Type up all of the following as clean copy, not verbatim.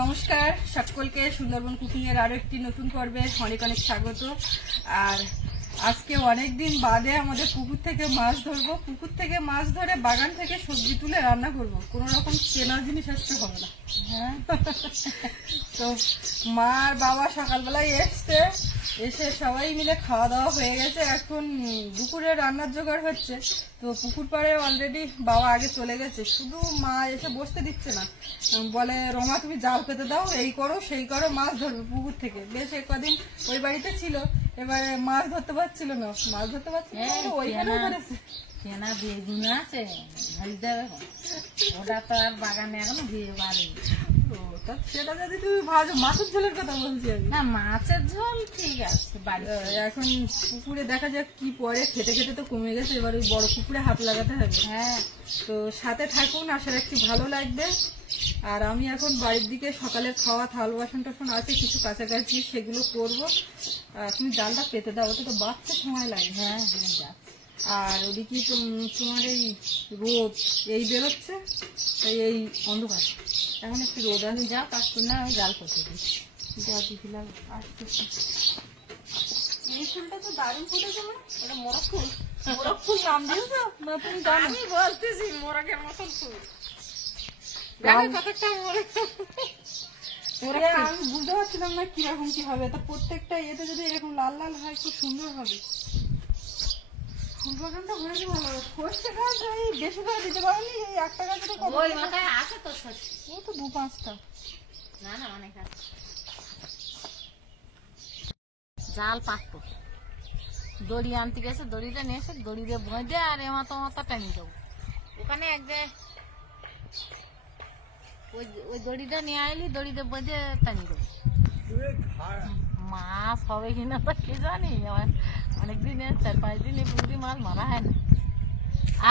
নমস্কার সকলকে সুন্দরবন কুকিং এর আরো একটি নতুন পর্বে অনেক অনেক স্বাগত। আর আজকে অনেকদিন বাদে আমাদের পুকুর থেকে মাছ ধরবো। পুকুর থেকে মাছ ধরে বাগান থেকে সবজি তুলে রান্না করব, কোনো রকম কেনা জিনিস আসতে হবে না। হ্যাঁ, তো মা আর বাবা সকালবেলায় এসে সবাই মিলে খাওয়া দাওয়া হয়ে গেছে। এখন দুপুরে রান্নার জোগাড় হচ্ছে। তো পুকুর পাড়ে অলরেডি বাবা আগে চলে গেছে, শুধু মা এসে বসতে দিচ্ছে না, বলে রমা তুমি জাল পেতে দাও, এই করো সেই করো, মাছ ধরবে পুকুর থেকে। বেশ কদিন ওই বাড়িতে ছিল, এবারে মাছ ধরতে পারছিল না, ওইখানে ধরেছে। কেনা বেগুন আছে ওটা তো আর বাগানে এখনো দিয়ে পারিনি। সেটা যদি তুমি ভাজো, মাছের ঝোলের কথা বলছি আমি। না, মাছের ঝোল ঠিক আছে বাড়ি। এখন পুকুরে দেখা যাক কি পরে, খেতে খেতে তো কমে গেছে, এবার ওই বড় পুকুরে হাত লাগাতে হবে। হ্যাঁ, তো সাথে থাকুন, আশা রাখছি ভালো লাগবে। আর আমি এখন বাড়ির দিকে সকালে খাওয়া থাল বাসন টাসন আছে কিছু কাছাকাছি, সেগুলো করবো। তুমি জালটা পেতে দাও, ওটা তো বাড়তে সময় লাগে। হ্যাঁ হ্যাঁ, যা। আর ওদিকে তোমার এই রোদ এই বেরোচ্ছে, এই অন্ধকার, এখন একটু রোদ আমি যা পারতো না, আমি জাল করতে দিচ্ছি। যা দিলাম আসতেছে। এই ফুলটা তো দারুণ ফুটেছে না, এটা মোরগ ফুল। মোরগ ফুল নাম দিয়েছো না তুমি জানো? আমি বলতেছি মোরগের মতন ফুল। আমি বুঝতে পারছিলাম না কিরকম কি হবে। তা প্রত্যেকটা এতে যদি এরকম লাল লাল হয় খুব সুন্দর হবে। ফুল বাগানটা ঘুরে ভালো হবে। সর্ষে গাছ এই বেশি করে দিতে পারেনি, এই একটা গাছে ওই মাথায় আছে তো সত্যি, ও তো 2-5টা। না না অনেক আছে। জাল পাকতো, দড়ি আনতে গেছে, দড়িটা নিয়ে এসে দড়ি দিয়ে বেঁধে আর এমাতো মাথা টানিয়ে যাবো ওখানে। এক যে ওই দড়িটা নিয়ে আইলি, দড়িতে বেঁধে টানিয়ে দেবো। মাছ হবে কিনা তো কে জানি, অনেকদিন 4-5 দিন এই পুকুরি মাছ মারা হয় না।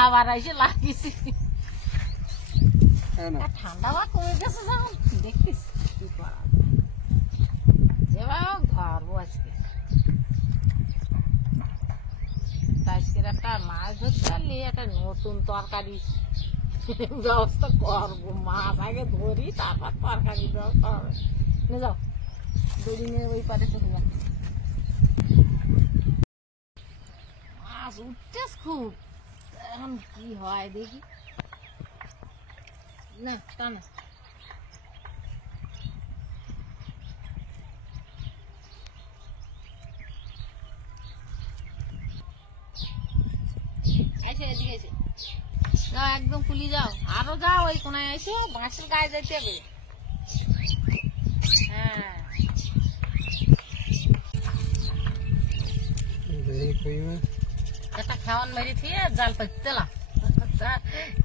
আবার এসে লাগিয়েছি, ঠান্ডা বা কমে গেছে যখন দেখতিস কি করা যেভাবে ধরবো আজকে। আজকের একটা মাছ ধরতে পারলে একটা নতুন তরকারি ব্যবস্থা করবো। মাছ আগে ধরি, তারপর তরকারির ব্যবস্থা হবে। নিয়ে যাও, দড়ি নিয়ে ওই পারে চলে যাও। মাছ উঠতেস খুব, এখন কি হয় দেখি। না টানো, এদিকে এসে যাও, একদম কুলি যাও, আরো যাও, ওই কোনায় এসে বাঁশের গায়ে যেতে হবে। হ্যাঁ, একটা খাওয়ান মেরে থিয়ে জাল পাইতে দিলাম।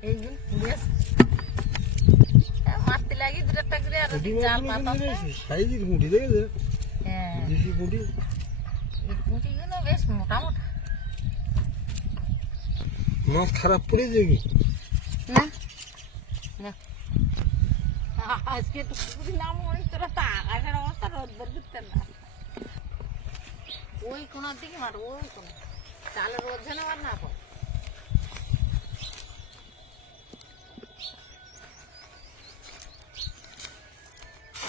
এইগুলো মারতে লাগি দুটা করে, আর জাল পাতা। হ্যাঁ, এই পুঁটিগুলো বেশ মোটা মোটা। মাছ খারাপ পড়ে যাবে না না, আজকে তো পুকুরি নাম অনেক, তোরা তো আকাশের অবস্থা রোদ বের করতেন না। ওই কোনার দিকে মার, ওই কোনা তাহলে রোদ যেন আর না পড়ে।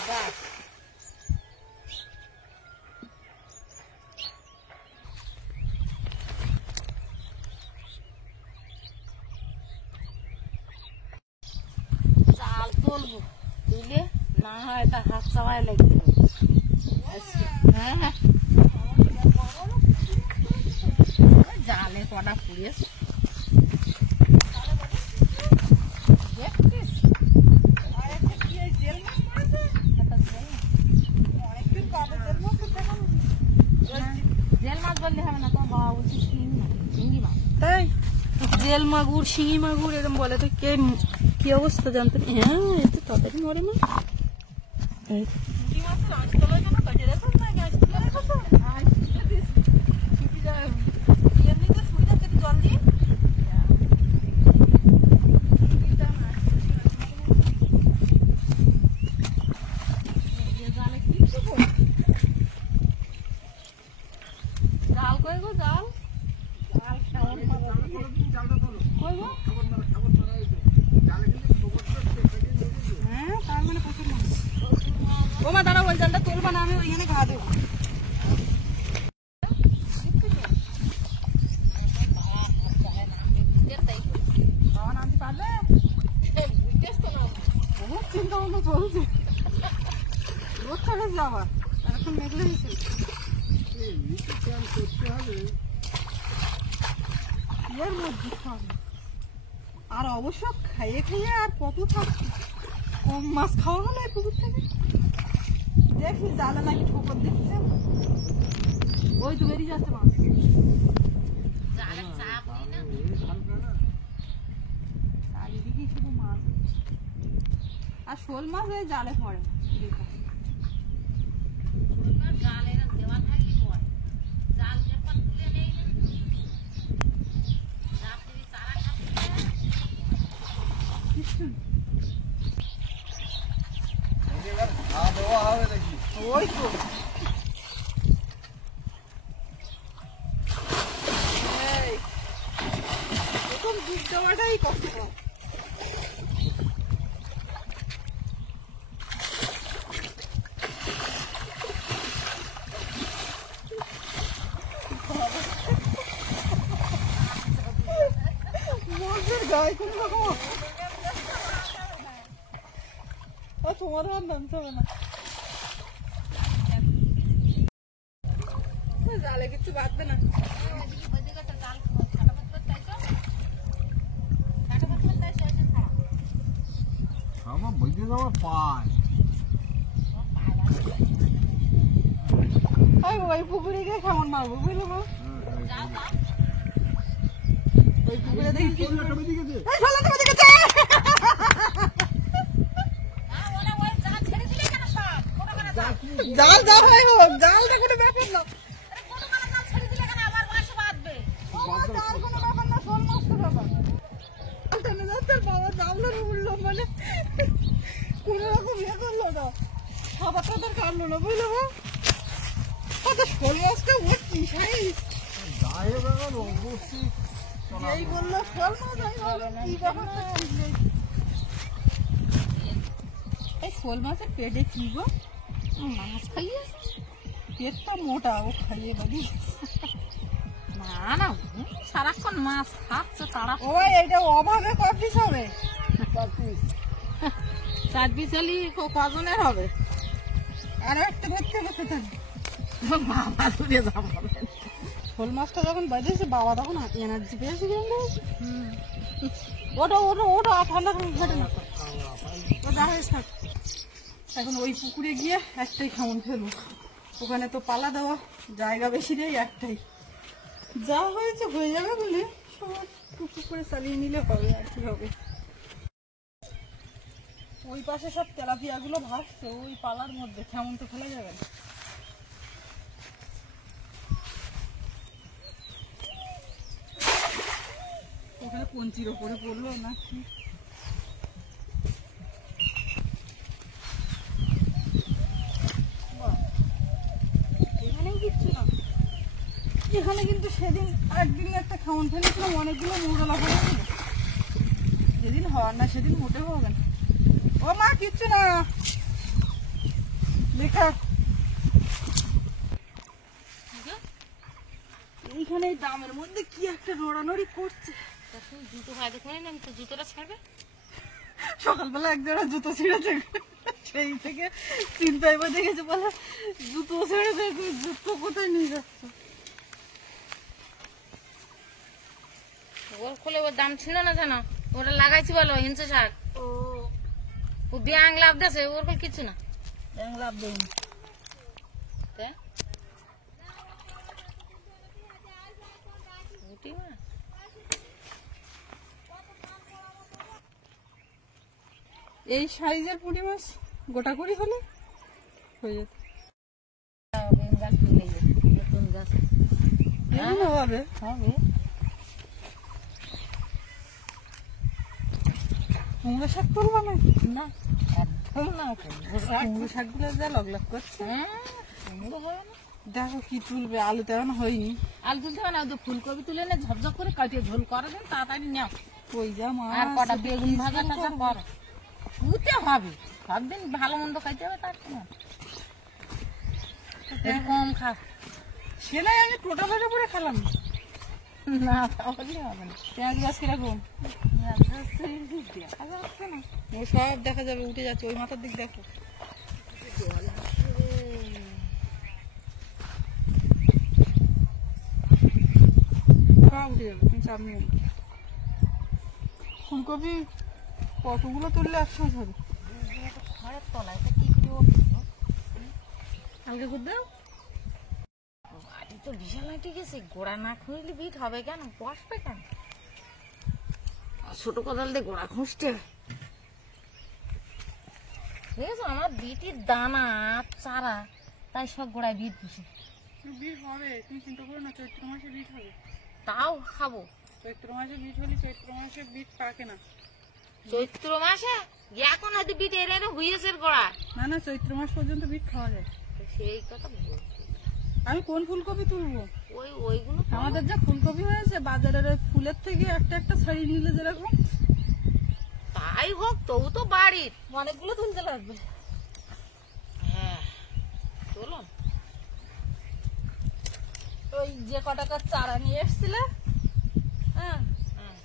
বাস জাল তুলবো, তুলে না হয় তা হাত চাওয়াই লাগবে। হ্যাঁ হ্যাঁ, জালে কটা পুড়িয়েছে দেখছিস। জেল মাছ বললে হবে না, তোমার বাবা বলছি শিঙ্গি মাছ। তাই জেল মাগুর, শিঙি মাগুর এরকম বলে, তো কে কি অবস্থা জানতে। হ্যাঁ, এতে তাড়াতাড়ি মরে না। জাল কই গো, জাল কই গো? হ্যাঁ, তার মানে প্রচুর মাছ। ও মা দাঁড়া, ওই জালটা তুলবা না, আমি ওইখানে ঘা দেবো। বাবা নামতে পারবে? বহুত চিন্তা ভাবনা চলছে। রোদ থাকে যাবা, এখন মেঘলে হয়েছে। এর মধ্যে খাবে। আর অবশ্য খাইয়ে খাইয়ে আর কত থাকছে, কম মাছ খাওয়া হলো এই পুকুর থেকে। দেখি জালে নাকি ঠোকর দিচ্ছে, ওই তো বেরিয়ে যাচ্ছে মাছ। চারিদিকে শুধু মাছ, আর শোল মাছ ওই জালে পড়ে না। কিছু না। খাওয়া দাওয়া হবে নাকি? ওই তো এই, প্রথম দুধ দেওয়াটাই কষ্ট। মাছের গায়ে কোনো রকম তোমার আর নামতে হবে না। জালে কিছু বাঁধবে না। আমার বইতে যাওয়া পায়। ওই পুকুরে গিয়ে কেমন মারবো বুঝলো মা? ওই পুকুরে দেখি কি জাল যা হয় হোক, জালটা কোনো ব্যাপার না। তার কোনো ব্যাপার না, শোল মাছ তো ব্যাপার। টেনে যাচ্ছে, বাবা জালটা উঠলো, মানে কোনো রকম ইয়ে করলো না, সাঁতার টাতার কাটলো না বুঝলো মা? শোল মাছটা ওর কি সাইজ, গায়ে বেগান অবশ্যই এই বললো শোল মাছ, আমি বললাম কি ব্যাপারটা ঠিক নেই। এই শোল মাছের পেটে কি গো? মাছ খাইয়ে পেটটা মোটা, ও খাইয়ে বাড়ি। না না, সারাক্ষণ মাছ খাচ্ছে তারা। ও এইটা অভাবে কপিস হবে, 4 পিস হলি কজনের হবে? আর একটা ধরতে বসে থাকবে। বাবা দূরে যাবো। শোল মাছটা যখন বাজেছে বাবা তখন এনার্জি পেয়েছে কিন্তু। ওটা ওটা ওটা ঠান্ডা ঘটে না, ও যা হয়েছে থাক। এখন ওই পুকুরে গিয়ে একটাই খামন ফেলবো, ওখানে তো পালা দেওয়া জায়গা বেশি নেই, একটাই যা হয়েছে হয়ে যাবে বলে সবাই টুকটুক করে চালিয়ে নিলে হবে, আর কি হবে। ওই পাশে সব তেলাপিয়া গুলো ভাসছে, ওই পালার মধ্যে কেমন তো ফেলা যাবে না। ওখানে পঞ্চির ওপরে পড়লো না কি, এখানেও কিচ্ছু না। এখানে কিন্তু সেদিন একদিন একটা খাওয়ান ফেলেছিলাম, অনেকগুলো মৌরলা পড়েছিল। যেদিন হওয়ার না সেদিন মোটেও হবে না। ও মা কিচ্ছু না, দেখা এইখানে এই দামের মধ্যে কি একটা নড়ানড়ি করছে। তুমি জুতো ভাই দেখে না, তো জুতোটা ছাড়বে। সকালবেলা একজোড়া জুতো ছিঁড়েছে, সেই থেকে চিন্তায় বেঁধে গেছে, বলে জুতো ছেড়েছে, জুতো কোথায় নিয়ে যাচ্ছে। ওর খুলে ওর দাম ছিল না জানো, ওটা লাগাইছি বলো হিংসে শাক, ও ব্যাং লাভ দেছে, ওর কোল কিছু না। লাভ দেয়নি। তাই? উঠি না। এই সাইজের পুঁটি মাছ গোটা করি হলে হয়ে যেত। বেগুন গাছ তুলে নতুন গাছ এগুলো হবে হবে। কুমড়ো শাক তুলবো না, না একদম না, কুমড়ো শাকগুলো যা লগ লগ করছে। কুমড়ো হবে না। দেখো কি তুলবে, আলু তেমন হয়নি। আলু তুলতে হবে না, ওই ফুলকপি তুলে নে ঝপঝপ করে কাটিয়ে ঝোল করে দেন, তাড়াতাড়ি নাও। ওই যা মাছ, আর কটা বেগুন ভাজা টাজা করো, উঠতে হবে, সব দিন ভালো মন্দ খাইতে হবে, তার কি না। একটু কম খা। সে নাই আমি টোটালের উপরে খেলাম না তাহলে হবে না। পেঁয়াজ গাছ কিরকম দেখা যাচ্ছে না। ও সব দেখা যাবে, উঠে যাচ্ছে ওই মাথার দিক দেখো। সব উঠে যাবে, তুমি চাপ নিও না। ফুলকপি কতগুলো তুললে একসঙ্গে হবে? ঘরের তলায় এটা কি করে উঠবে? কালকে করে দাও। বাড়ি তো বিশাল হাঁটি গেছে, গোড়া না খুঁজলে বিট হবে কেন, বসবে কেন? ছোট কোদাল দিয়ে গোড়া খুঁজতে হবে। ঠিক আছে, আমার বিটির দানা চারা, তাই সব গোড়ায় বিট বসে। বিট হবে, তুমি চিন্তা করো না, চৈত্র মাসে বিট হবে। তাও খাবো। চৈত্র মাসে বিট হলে চৈত্র মাসে বিট পাকে না। চৈত্র মাসে এখন হয়তো বিট এনে হয়েছে গোড়া, না না, চৈত্র মাস পর্যন্ত বিট খাওয়া যায়। তো সেই কথা বলছি। আমি কোন ফুলকপি তুলবো? ওইগুলো আমাদের যা ফুলকপি হয়েছে বাজারের ওই ফুলের থেকে একটা একটা ছাড়িয়ে নিলে যেরকম। তাই হোক, তবু তো বাড়ির অনেকগুলো তুলতে লাগবে। হ্যাঁ চলুন। ওই যে কটাকার চারা নিয়ে এসছিলে, হ্যাঁ, হ্যাঁ,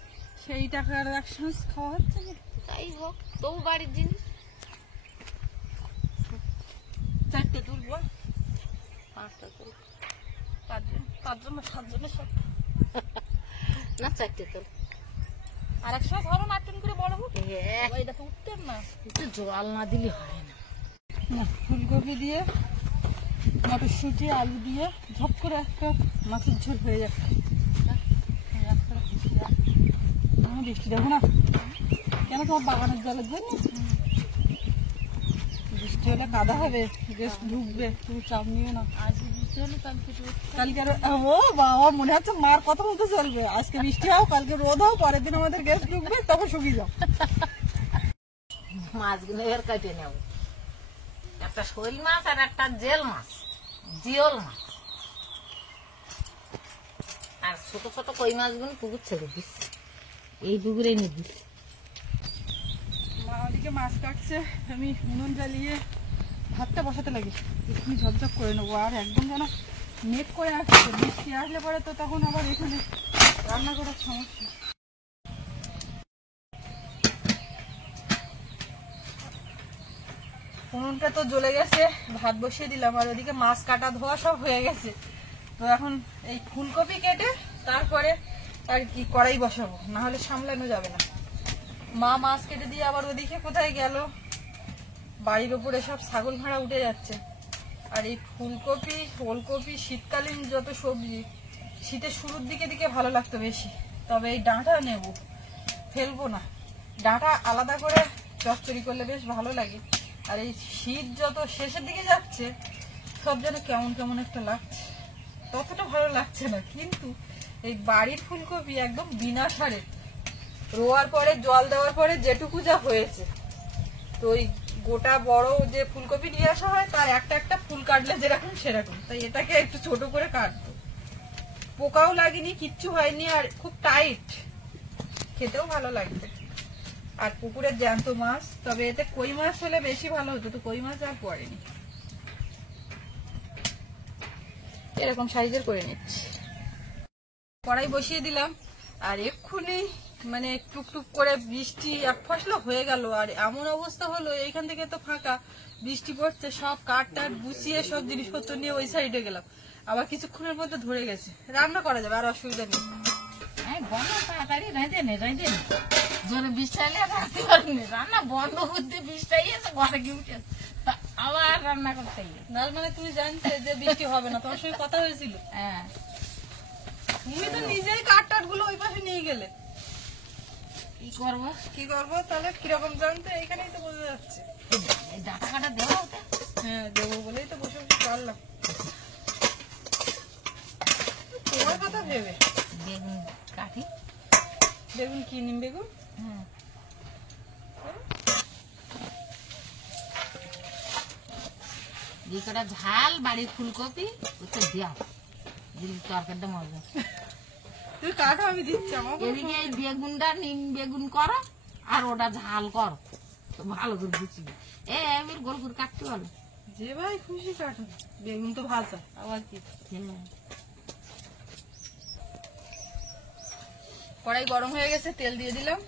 সেই টাকার একসঙ্গে খাওয়া হচ্ছে না। তাই হোক, তবু বাড়ির জিনিস। চারটে তুলবো, 5টা তুল, পাঁচজন সাতজনের সব। না 4টে তুল। আর একসঙ্গে ধরো নাটন করে বড় হোক, হ্যাঁ, এটা তো উঠতেন না। একটু জল না দিলে হয় না। না, ফুলকপি দিয়ে মটরশুঁটি আলু দিয়ে ঝপ করে একটা মাছের ঝোল হয়ে যাচ্ছে। বৃষ্টি দেখো না কেন, তোমার বাগানের জলের জন্য। বৃষ্টি হলে কাদা হবে, গ্যাস ঢুকবে, তুমি চাপ নিও না। আজ বৃষ্টি হলে কালকে কালকে ও বাবা, মনে হচ্ছে মার কথা মতো চলবে। আজকে বৃষ্টি হোক, কালকে রোদ হোক, পরের দিন আমাদের গ্যাস ঢুকবে, তখন শুকিয়ে যাও। মাছগুলো এবার কেটে নেব। একটা শোল মাছ আর একটা জেল মাছ, জিওল মাছ। আর ছোট ছোট কই মাছগুলো পুকুর ছেড়ে দিস, এই পুকুরে নিয়ে দিস। মা ওদিকে মাছ কাটছে, আমি উনুন জ্বালিয়ে ভাতটা বসাতে লাগি, এক্ষুনি ঝপঝপ করে নেবো। আর একদম যেন মেঘ করে আসছে, বৃষ্টি আসলে পরে তো তখন আবার এখানে রান্না করার সমস্যা। উনুনটা তো জ্বলে গেছে, ভাত বসিয়ে দিলাম, আর ওদিকে মাছ কাটা ধোয়া সব হয়ে গেছে। তো এখন এই ফুলকপি কেটে তারপরে আর কি কড়াই বসাবো, না হলে সামলানো যাবে না। মা মাছ কেটে দিয়ে আবার ওদিকে কোথায় গেল, বাড়ির ওপরে সব ছাগল ভাড়া উঠে যাচ্ছে। আর এই ফুলকপি ওলকপি শীতকালীন যত সবজি, শীতের শুরুর দিকে দিকে ভালো লাগতো বেশি। তবে এই ডাঁটা নেব, ফেলবো না। ডাঁটা আলাদা করে চচ্চড়ি করলে বেশ ভালো লাগে। আর এই শীত যত শেষের দিকে যাচ্ছে, সব যেন কেমন কেমন একটা লাগছে, ততটা ভালো লাগছে না। কিন্তু এই বাড়ির ফুলকপি একদম বিনা সারে, রোয়ার পরে জল দেওয়ার পরে যেটুকু যা হয়েছে, তো ওই গোটা বড় যে ফুলকপি নিয়ে আসা হয় তার একটা একটা ফুল কাটলে যেরকম সেরকম, তাই এটাকে একটু ছোট করে কাটবো। পোকাও লাগেনি, কিচ্ছু হয়নি, আর খুব টাইট, খেতেও ভালো লাগবে। আর পুকুরের জ্যান্ত মাছ, তবে এতে কই মাছ হলে বেশি ভালো হতো, তো কই মাছ আর পড়েনি। এরকম সাইজের করে নিচ্ছি। কড়াই বসিয়ে দিলাম, আর এক্ষুনি মানে টুকটুক করে বৃষ্টি এক ফসলা হয়ে গেল। আর এমন অবস্থা হলো, এইখান থেকে তো ফাঁকা, বৃষ্টি পড়ছে, সব কাঠ টাট গুছিয়ে সব জিনিসপত্র নিয়ে ওই সাইডে গেলাম। আবার কিছুক্ষণের মধ্যে ধরে গেছে, রান্না করা যাবে, আর অসুবিধা নেই। বন্ধ তাড়াতাড়ি রাঁধে নে জোরে বৃষ্টি হলে রাখতে পারিনি, রান্না বন্ধ করতে বৃষ্টি এসে ঘরে গিয়ে উঠে আবার রান্না করতে গিয়ে। না মানে তুমি জানতে যে বৃষ্টি হবে না, তোমার সঙ্গে কথা হয়েছিল। হ্যাঁ, তুমি তো নিজেই কাঠ টাট গুলো ওই পাশে নিয়ে গেলে। কি করবো? কি করবো তাহলে, কিরকম জানতে, এইখানেই তো বোঝা যাচ্ছে। এই ডাটা কাটা দেওয়া হতো। হ্যাঁ দেবো বলেই তো বসে বসে পারলাম তোমার কথা ভেবে। বেগুন কাটি। বেগুন কি, নিম বেগুন? হ্যাঁ, যে কটা ঝাল বাড়ির ফুলকপি ওতে দেওয়া দিলি তরকারিটা মজা। তুই কাঠো, আমি দিচ্ছি। আমার এদিকে এই বেগুনটা নিম বেগুন করো, আর ওটা ঝাল করো, তো ভালো করে বুঝি। আমি গোল করে কাটতে পারো। যে ভাই খুশি কাটুন, বেগুন তো ভাজা আবার কি। কড়াই গরম হয়ে গেছে, তেল দিয়ে দিলাম।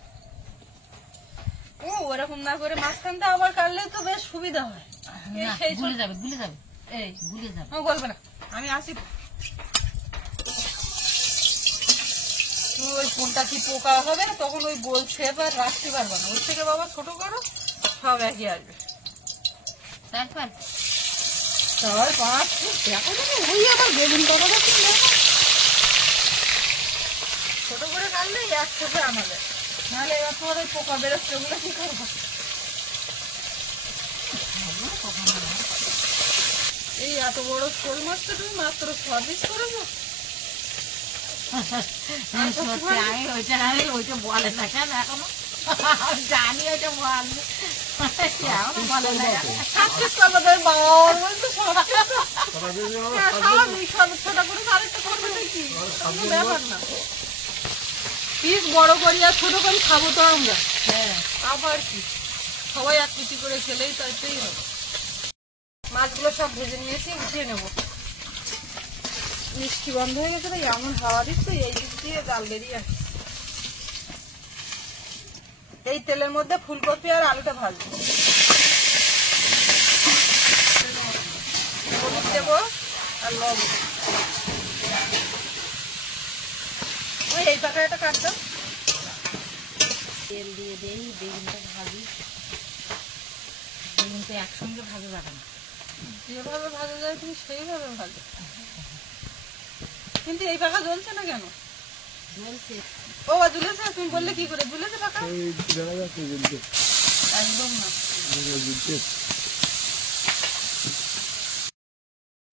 ও ওরকম না করে মাঝখানটা আবার কাটলে তো বেশ সুবিধা হয়। এই সেই ভুলে যাবে এই ভুলে যাবে। ও বলবে না, আমি আসি। ওই কোনটা কি পোকা হবে তখন ওই গোল শেপ আর রাখতে পারবে না, ওর থেকে বাবা ছোট করো, সব একই আসবে। তারপর তার পাঁচ দেখো না, ওই আবার বেগুন করা দেখো, ছোট করে কাটলে একসাথে আনা যায়, নাহলে এবার তোমার ওই পোকা বেরোচ্ছে, ওগুলো কি করবো। এই এত বড় শোল মাছটা তুমি মাত্র 6 পিস করেছো? সত্যি আমি ওইটা বলে না কেন এখনো, আমি জানি ওইটা বলবে, এখনো বলে না কেন? 7 পিস করবো তো বাবার বলতো 7 পিস। তোরা যদি আমার হ্যাঁ, খাদ্য স্বাভাবিক, ছোট করে আরেকটা করবে নাকি, কোনো ব্যাপার না। পিস বড় করি আর ছোট করি খাবো তো আমরা, হ্যাঁ, আবার কি সবাই এক কুচি করে খেলেই তাইতেই হবে। মাছগুলো সব ভেজে নিয়েছি, উঠিয়ে নেব। মিষ্টি বন্ধ হয়ে গেছে ভাই, এমন হাওয়া দিচ্ছে, এই দিক দিয়ে জাল বেরিয়ে আসছে। এই তেলের মধ্যে ফুলকপি আর আলুটা ভাজবো। হলুদ দেবো আর লবণ। ওই এই পাকা একটা কাটতাম। তেল দিয়ে দেই, বেগুনটা ভাজি। বেগুন তো একসঙ্গে ভাজা যাবে না। যেভাবে ভাজা যায় তুমি সেইভাবে ভাজো, কিন্তু এই পাকা জ্বলছে না কেন? জ্বলছে। ও ঝুলেছে, তুমি বললে কি করে ঝুলেছে পাকা? এই দেখা যাচ্ছে কিন্তু একদম না।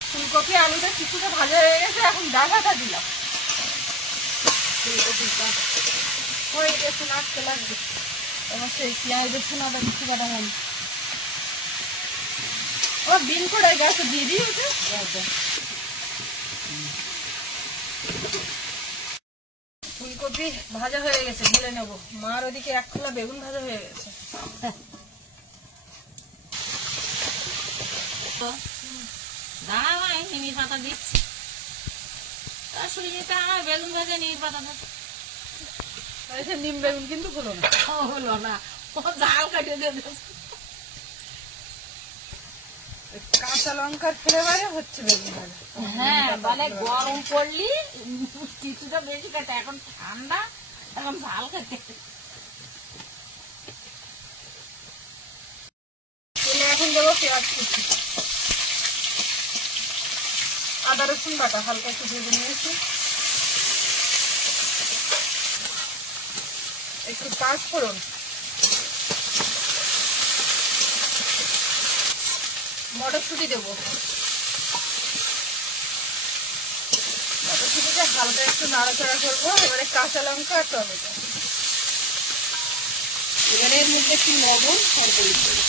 ফুলকপি আলুটা কিছুটা ভাজা হয়ে গেছে, এখন ডাঁটাটা দিলাম। ওই একটু নাড়তে লাগবে, এবং সেই পেঁয়াজ রসুন আদা মিষ্টি কাটা হয়নি। ও বিন করে গাছ দিয়ে দিই ওটা। ফুলকপি ভাজা হয়ে গেছে, ঢেলে নেবো। মার ওদিকে 1 খোলা বেগুন ভাজা হয়ে গেছে। দাঁড়াও, আমি নিমির পাতা দিচ্ছি। তার সুজিতে আমার বেগুন ভাজা নিমির পাতা দিচ্ছে। সে নিম বেগুন কিন্তু হলো না। হলো না, ও জাল কাটিয়ে দিয়েছে। কাঁচা লঙ্কার ফ্লেভারে হচ্ছে বেগুন ভাজা। হ্যাঁ, মানে গরম পড়লি কিছুটা বেশি কাটে, এখন ঠান্ডা, এখন ঝাল কাটে। তেলে এখন দেবো পেঁয়াজ কুচি, আদা রসুন বাটা হালকা একটু ভেজে নিয়েছি, একটু পাঁচফোড়ন, মটরশুঁটি দেবো। মটরশুঁটিটা হালকা একটু নাড়াচাড়া করবো। এবারে কাঁচা লঙ্কা আর টমেটো, এবারে এর মধ্যে একটু লবণ আর হলুদ দেবো।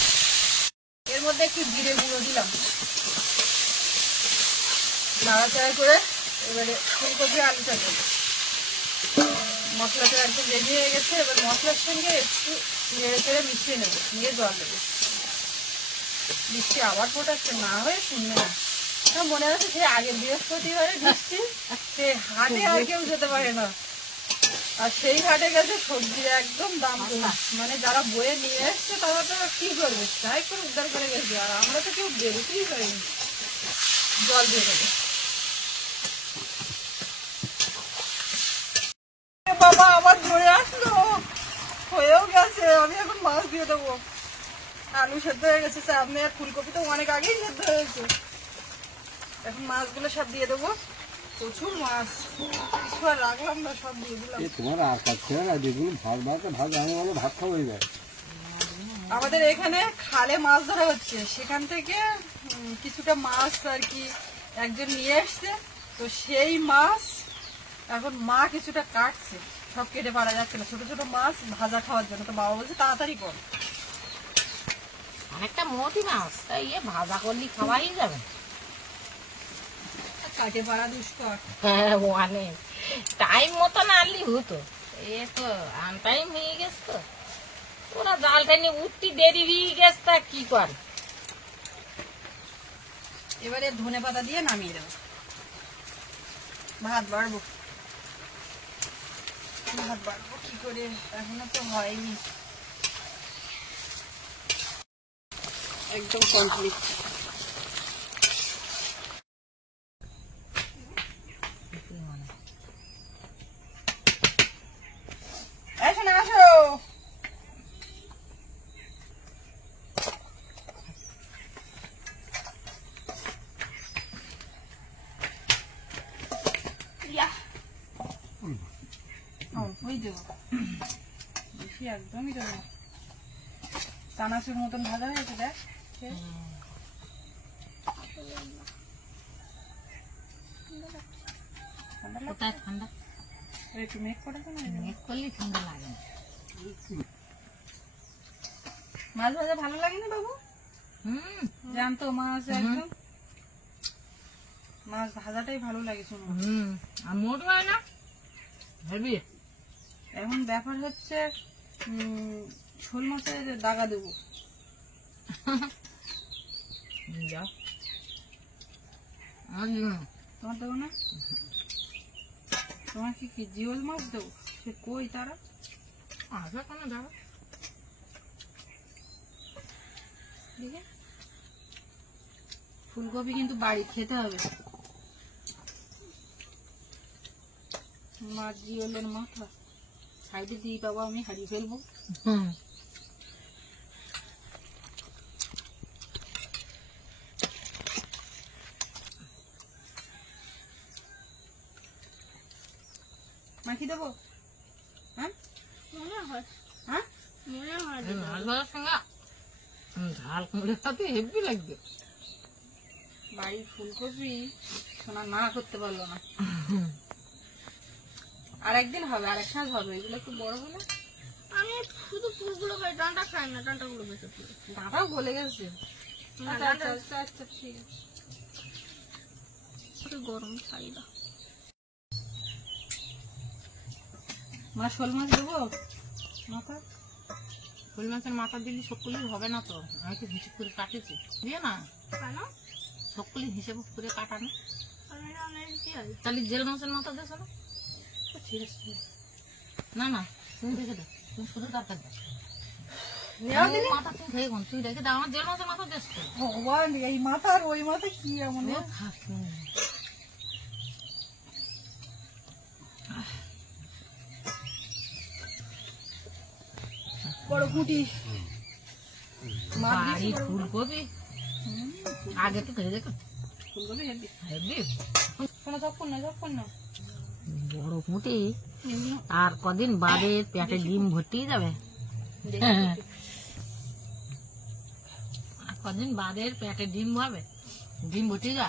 এর মধ্যে একটু জিরে গুঁড়ো দিলাম, নাড়াচাড়া করে এবারে ফুলকপি আলুটা দেবো। মশলাটা একদম রেডি হয়ে গেছে, এবার মশলার সঙ্গে একটু নেড়ে চেড়ে মিশিয়ে নেবো, নিয়ে জল দেবো। বৃষ্টি আবার ফোটাচ্ছে, না হয়ে শুনবে না। আমার মনে আছে সে আগের বৃহস্পতিবারে বৃষ্টি, সে হাটে আর কেউ যেতে পারে না, আর সেই হাটে গেছে সবজির একদম দাম কম। মানে যারা বয়ে নিয়ে এসছে তারা তো কি করবে, তাই করে উদ্ধার করে গেছে, আর আমরা তো কেউ বেরোতেই পারিনি। জল দিয়ে দেবো। বাবা আবার ধরে আসলো, হয়েও গেছে। আমি এখন মাছ দিয়ে দেবো। আলু সেদ্ধ হয়ে গেছে, সামনে আর ফুলকপি তো অনেক আগেই সেদ্ধ হয়েছে। এখন মাছগুলো সব দিয়ে দেবো। প্রচুর মাছ, কিছু আর রাখলাম না, সব দিয়ে দিলাম। তোমার আর কাছে না যেগুলো ভাত ভাত আমি বলো ভাত খাবো যায়। আমাদের এখানে খালে মাছ ধরা হচ্ছে, সেখান থেকে কিছুটা মাছ আর কি একজন নিয়ে এসছে, তো সেই মাছ এখন মা কিছুটা কাটছে, সব কেটে পারা যাচ্ছে না, ছোট ছোট মাছ ভাজা খাওয়ার জন্য। তো বাবা বলছে তাড়াতাড়ি কর। অনেকটা মোটি মাছ, তাই ভাজা করলে খাওয়াই যাবে। কাটে পারা দুষ্কর। হ্যাঁ, অনেক টাইম মতো না আনলি হতো, এ তো আনটাইম হয়ে গেছে। তো ওরা জালটা নিয়ে উঠতে দেরি হয়ে গেছে, তা কি করে। এবারে ধনে পাতা দিয়ে নামিয়ে দেবো। ভাত বাড়বো কি করে, এখনো তো হয়নি, একদম কমপ্লিট। আসো না, আসো। অল্পই দেবো, বেশি একদমই দেবো না। চানাচুর মতন ভাজা হয়েছে দেখ। কোথায় ঠান্ডা? একটু মেঘ করেছে না, মেঘ করলে ঠান্ডা লাগে না। মাছ ভাজা ভালো লাগে না বাবু? জানতো মাছ একদম, মাছ ভাজাটাই ভালো লাগে। শোনো, আর মোট হয় না হেবি। এখন ব্যাপার হচ্ছে শোল মাছের দাগা দেবো। যাও তোমার দেবো না? তোমার কি জিওল মাছ দেবো? সে কই তারা? আসবে কেন যাবো? দেখে ফুলকপি কিন্তু বাড়ি খেতে হবে। মাছ জিওলের মাথা সাইডে দিয়ে পাবো, আমি হারিয়ে ফেলবো। মাখি দেবো? হ্যাঁ মনে হয়, হ্যাঁ মনে হয় মাছ ভাজার সঙ্গে ঝাল কুমড়ে খাতে হেবি লাগবে। বাড়ির ফুলকপি সোনা না করতে পারলো না। আর একদিন হবে, আর এক সাজ হবে, এগুলো একটু বড় হলে। আমি শুধু ফুলগুলো খাই, ডাঁটা খাই না, ডাঁটাগুলো বেঁচে ফুল। দাঁড়াও বলে গেছে। আচ্ছা আচ্ছা আচ্ছা আচ্ছা ঠিক আছে। গরম খাই না। মা শোল মাছ দেবো মাথা? শোল মাছের মাথা দিলে সবগুলি হবে না তো, আমি তো হিসেব করে কাটেছি দিয়ে না। কেন সবগুলি হিসেব করে কাটানো? তাহলে জেল মাছের মাথা দেশ না? না না তুমি দেখে দাও, তুমি শুধু তরকারি দাও। মাথা তুমি খেয়ে কোন তুই দেখে দাও, আমার জেল মাছের মাথা দেশ তো। ভগবান, এই মাথা আর ওই মাথা কি এমন? বড় কুটি বাড়ি ফুলকপি আগে তো খেয়ে দেখো, ফুলকপি হেবি হেবি। শোনো, যখন না যখন না বড় মুটি আর কদিন বাদে পেটে ডিম ভর্তি যাবে। কদিন বাদে পেটে ডিম হবে, ডিম ভর্তি যা।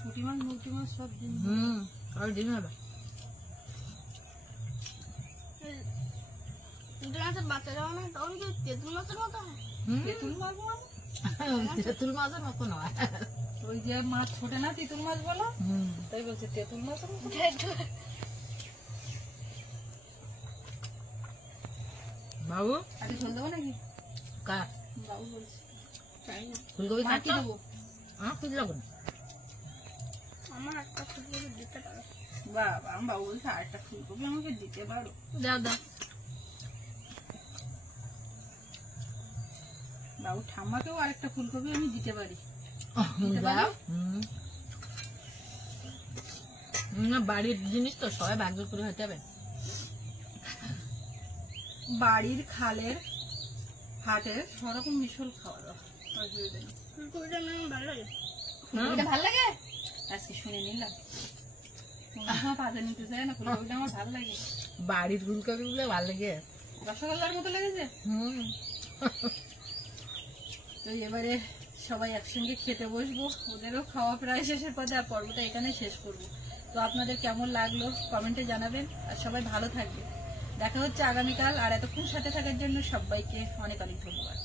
পুঁটি মাছ মুটি মাছ সব দিন। আর ডিম হবে। বাচ্চা যাওয়া না তখন কি তেঁতুল মাছের মতো? তেঁতুল মাছ তেঁতুল মাছের মতো নয়, ওই যে মাছ ছোটে না তেঁতুল মাছ বলো, তাই বলছে তেঁতুল মাছ। বাবু আগে ঝোল দেবো নাকি? কার বাবু বলছে ফুলকপি মা কি কাটছো? দেবো? আমার খুঁজ লাগবে না। আমার একটা ফুলকপি দিতে পারো? বাবা, আমার বাবু বলছে আর একটা ফুলকপি আমাকে দিতে পারো? দাও দাও। বাবু ঠাম্মাকেও আরেকটা ফুলকপি আমি দিতে পারি। দাও। না বাড়ির জিনিস তো সবাই ভাগ্য করে হতে হবে। বাড়ির খালের হাটের সরকম মিশল খাওয়া দাওয়া। ফুলকপিটা ভালো লাগে, ফুলকপিটা ভালো লাগে। আজকে শুনে নিলাম পাতা নিতে চাই না, ফুলকপিটা আমার ভালো লাগে। বাড়ির ফুলকপি গুলো ভালো লাগে, রসগোল্লার মতো লেগেছে। তো এবারে সবাই একসঙ্গে খেতে বসবো, ওদেরও খাওয়া প্রায় শেষের পথে, আর পর্বটা এখানে শেষ করবো। তো আপনাদের কেমন লাগলো কমেন্টে জানাবেন, আর সবাই ভালো থাকবে। দেখা হচ্ছে আগামীকাল, আর এতক্ষণ সাথে থাকার জন্য সবাইকে অনেক অনেক ধন্যবাদ।